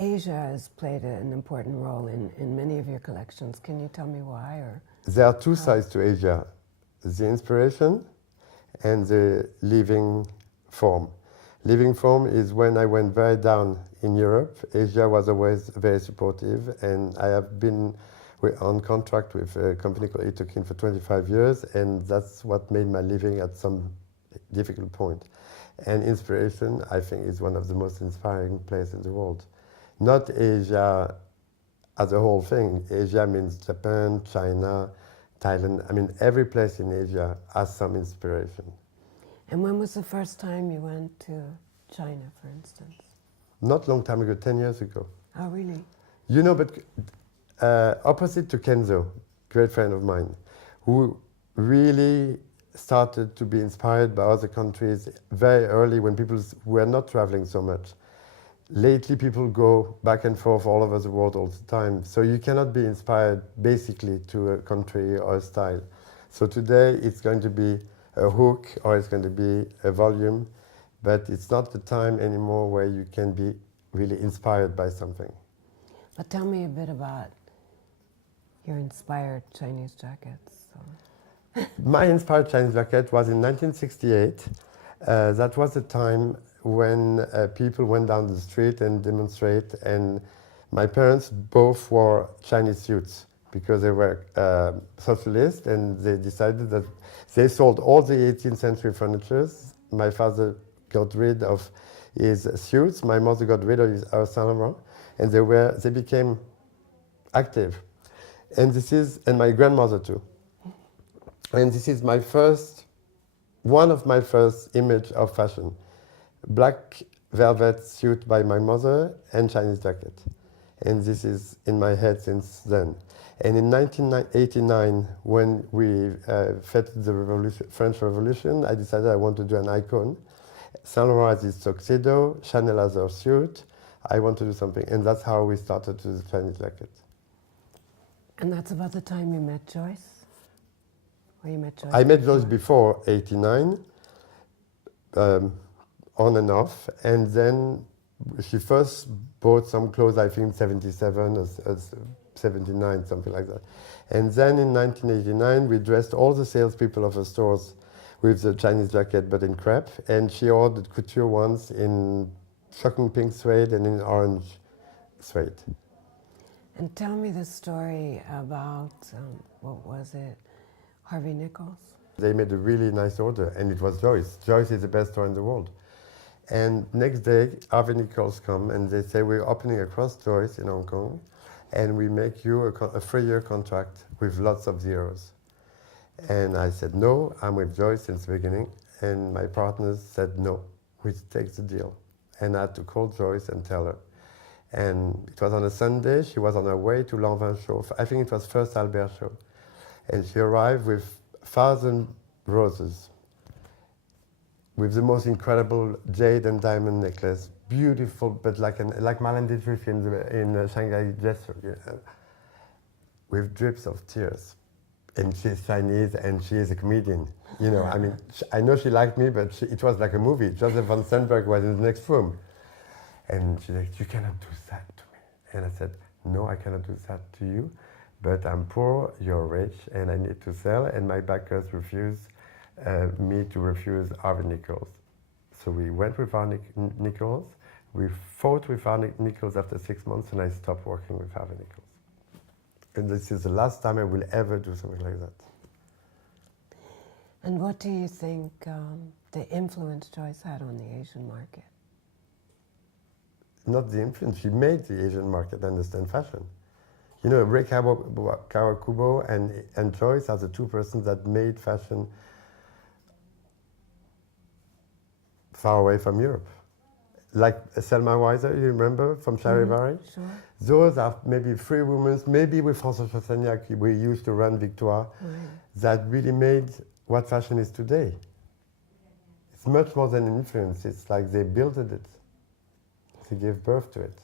Asia has played an important role in many of your collections. Can you tell me why? Or There are two sides to Asia, the inspiration and the living form. Living form is when I went very down in Europe. Asia was always very supportive, and I have been on contract with a company called h264 for 25 years, and that's what made my living at some difficult point. And inspiration, I think, is one of the most inspiring places in the world. Not Asia as a whole thing. Asia means Japan, China, Thailand. I mean, every place in Asia has some inspiration. And when was the first time you went to China, for instance? Not long time ago, 10 years ago. Oh, really? You know, but opposite to Kenzo, great friend of mine, who really started to be inspired by other countries very early when people were not traveling so much. Lately, people go back and forth all over the world all the time. So you cannot be inspired basically to a country or a style. So today it's going to be a hook or it's going to be a volume, but it's not the time anymore where you can be really inspired by something. But tell me a bit about your inspired Chinese jackets. My inspired Chinese jacket was in 1968. That was the time when people went down the street and demonstrate, and my parents both wore Chinese suits because they were socialists, and they decided that they sold all the 18th century furniture. My father got rid of his suits, my mother got rid of her Saint Laurent, and they became active. And and my grandmother too. And this is one of my first image of fashion. Black velvet suit by my mother and Chinese jacket. And this is in my head since then. And in 1989, when we feted the French Revolution, I decided I want to do an icon. Saint Laurent has his tuxedo, Chanel has her suit. I want to do something. And that's how we started to the Chinese jacket. And that's about the time you met Joyce? Or you met Joyce? I met Joyce before 89, on and off. And then she first bought some clothes, I think 77 or 79, something like that. And then in 1989, we dressed all the salespeople of her stores with the Chinese jacket, but in crepe. And she ordered couture ones in shocking pink suede and in orange suede. And tell me the story about, what was it, Harvey Nichols? They made a really nice order, and it was Joyce. Joyce is the best store in the world. And next day, Harvey Nichols come and they say, we're opening across Joyce in Hong Kong, and we make you a 3-year contract with lots of zeros. And I said, no, I'm with Joyce since the beginning. And my partners said, no, we take the deal. And I had to call Joyce and tell her. And it was on a Sunday. She was on her way to Lanvin show. I think it was first Albert show. And she arrived with 1,000 roses, with the most incredible jade and diamond necklace, beautiful, but like Marlene Dietrich in Shanghai Gesture, with drips of tears. And she's Chinese and she is a comedian. You know, I mean, I know she liked me, but it was like a movie. Joseph von Sternberg was in the next room. And she's like, you cannot do that to me. And I said, no, I cannot do that to you, but I'm poor, you're rich, and I need to sell, and my backers refuse me to refuse Harvey Nichols. So we went with Harvey Nichols. We fought with Harvey Nichols after 6 months, and I stopped working with Harvey Nichols. And this is the last time I will ever do something like that. And what do you think the influence Joyce had on the Asian market? Not the influence, she made the Asian market understand fashion. You know, Rei Kawakubo and Joyce are the two persons that made fashion far away from Europe. Like Selma Weiser, you remember, from Charivari? Sure. Those are maybe 3 women, maybe with François Chassagnac, we used to run Victoire, that really made what fashion is today. It's much more than an influence, it's like they built it. They gave birth to it.